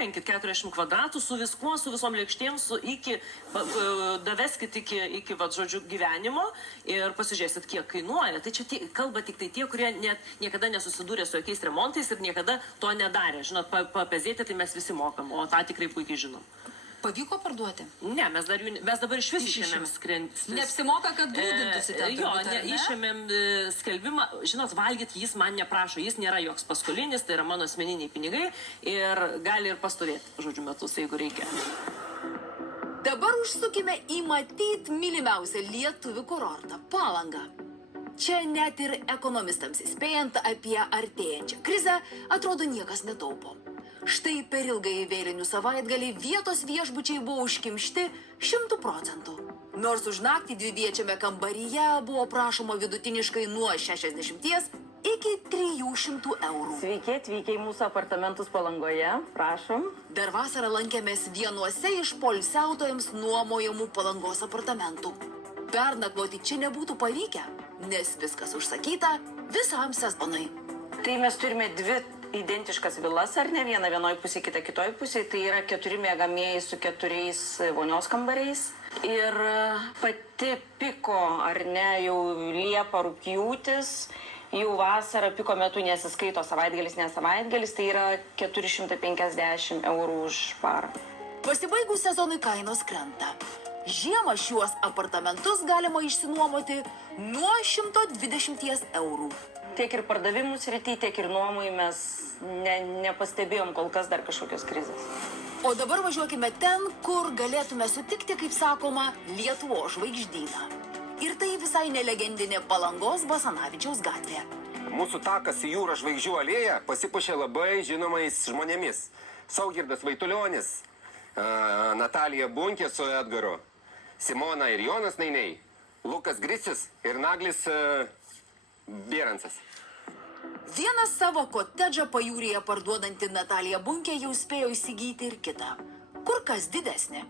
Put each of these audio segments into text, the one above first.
įsirenkit 40 kvadratų su viskuo, su visom lėkštėm, daveskit iki žodžiu, gyvenimo ir pasižiūrėsit, kiek kainuoja. Tai čia kalba tik tai tie, kurie niekada nesusidūrė su jokiais remontais ir niekada to nedarė. Žinot, papezėti tai mes visi mokam, o tą tikrai puikiai žinom. Pavyko parduoti? Ne, mes dabar iš vis išėmėm skrendimą. Neapsimoka, kad grūdintųsi ten. Jo, išėmėm skelbimą. Žinot, valgyt jis man neprašo, jis nėra joks paskolinis, tai yra mano asmeniniai pinigai ir gali ir pastovėti, žodžiu, metus, jeigu reikia. Dabar užsukime į matyt mylimiausią lietuvių kurortą – Palangą. Čia net ir ekonomistams įspėjant apie artėjančią krizę, atrodo niekas netaupo. Štai per ilgąjį vėlinių savaitgalį vietos viešbučiai buvo užkimšti 100%. Nors už naktį dviviečiame kambaryje buvo prašoma vidutiniškai nuo 60 iki 300 eurų. Sveiki, atvykę į mūsų apartamentus Palangoje, prašom. Dar vasarą lankėmės vienuose iš poilsiautojams nuomojamų Palangos apartamentų. Pernakvoti čia nebūtų pavykę, nes viskas užsakyta visam sezonui. Tai mes turime dvi identiškas vilas, ar ne? Viena vienoj pusėje, kita kitoj pusėje. Tai yra 4 miegamieji su 4 vonios kambariais. Ir pati piko, ar ne, jau Liepa, rugpjūtis, jau vasara piko metu nesiskaito savaitgalis, ne savaitgalis, tai yra 450 eurų už parą. Pasibaigus sezonui kainos krenta. Žiemą šiuos apartamentus galima išsinuomoti nuo 120 eurų. Tiek ir pardavimų srity, tiek ir nuomui mes nepastebėjom kol kas dar kažkokios krizės. O dabar važiuokime ten, kur galėtume sutikti, kaip sakoma, Lietuvos žvaigždyną. Ir tai visai nelegendinė Palangos Basanavičiaus gatvė. Mūsų takas į jūrą Žvaigždžių alėją pasipuošė labai žinomais žmonėmis. Saugirdas Vaitulionis, Natalija Bunkė su Edgaru, Simona ir Jonas Nainiai, Lukas Gricius ir Naglis Bėransas. Vienas savo kotedžą pajūryje parduodanti Natalija Bunkė jau spėjo įsigyti ir kitą. Kur kas didesnė.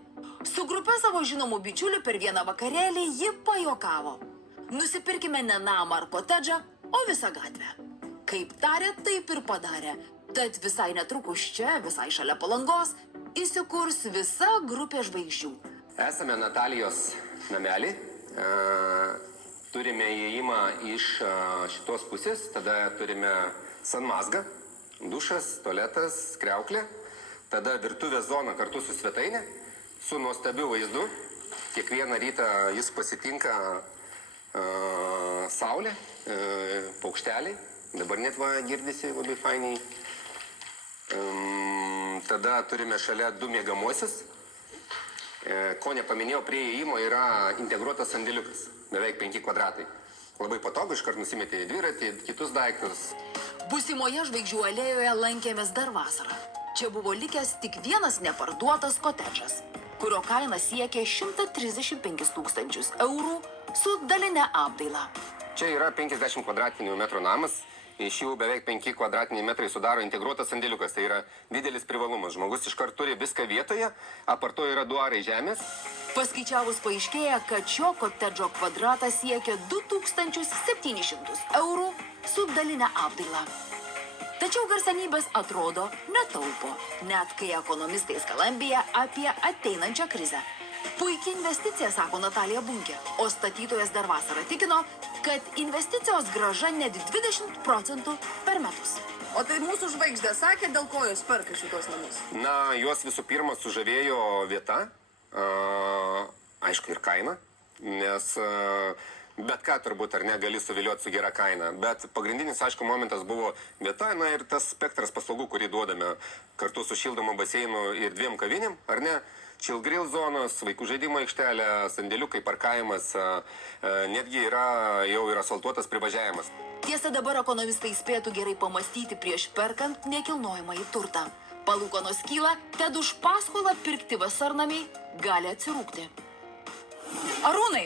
Su grupe savo žinomų bičiulių per vieną vakarėlį ji pajokavo. Nusipirkime ne namą ar kotedžą, o visą gatvę. Kaip tarė, taip ir padarė. Tad visai netrukus čia, visai šalia Palangos, įsikurs visa grupė žvaigždžių. Esame Natalijos namelį. Turime įėjimą iš šitos pusės, tada turime sanmazgą, dušas, tualetas, kriauklė, tada virtuvės zona kartu su svetainė, su nuostabiu vaizdu. Kiekvieną rytą jis pasitinka saulė, paukšteliai, dabar net girdisi labai fainiai. Tada turime šalia 2 miegamosius. Ko nepaminėjau, prie įėjimo yra integruotas sandėliukas, beveik 5 kvadratai. Labai patogu, iškart nusimetė į dviratį, kitus daiktus. Būsimoje Žvaigždžių alėjoje lankėmės dar vasarą. Čia buvo likęs tik vienas neparduotas kotedžas, kurio kaina siekė 135 000 eurų su daline apdaila. Čia yra 50 kvadratinių metrų namas. Iš jų beveik 5 kvadratiniai metrai sudaro integruotas sandėliukas. Tai yra didelis privalumas. Žmogus iškart turi viską vietoje, apart to yra 2 arai žemės. Paskaičiavus paaiškėja, kad šio kotedžo kvadratas siekia 2700 eurų su daline apdaila. Tačiau garsenybės atrodo netaupo, net kai ekonomistai skalambija apie ateinančią krizę. Puikia investicija, sako Natalija Bunkė, o statytojas dar vasarą tikino, kad investicijos grąža net 20% per metus. O tai mūsų žvaigždė sakė, dėl ko jūs perka šitos namus? Na, juos visų pirma sužavėjo vieta, aišku, ir kaina, nes bet ką turbūt ar ne gali suviliuoti su gera kaina. Bet pagrindinis, aišku, momentas buvo vieta, na ir tas spektras paslaugų, kurį duodame kartu su šildomu baseinu ir 2 kavinėm, ar ne? Chill grill zonos, vaikų žaidimo aikštelė, sandėliukai, parkavimas, netgi yra jau ir asfaltuotas privažiavimas. Tiesa, dabar ekonomistai spėtų gerai pamastyti prieš perkant nekilnojamąjį turtą. Palūkanos kyla, tad už paskolą pirkti vasarnamiai gali atsirūkti. Arūnai,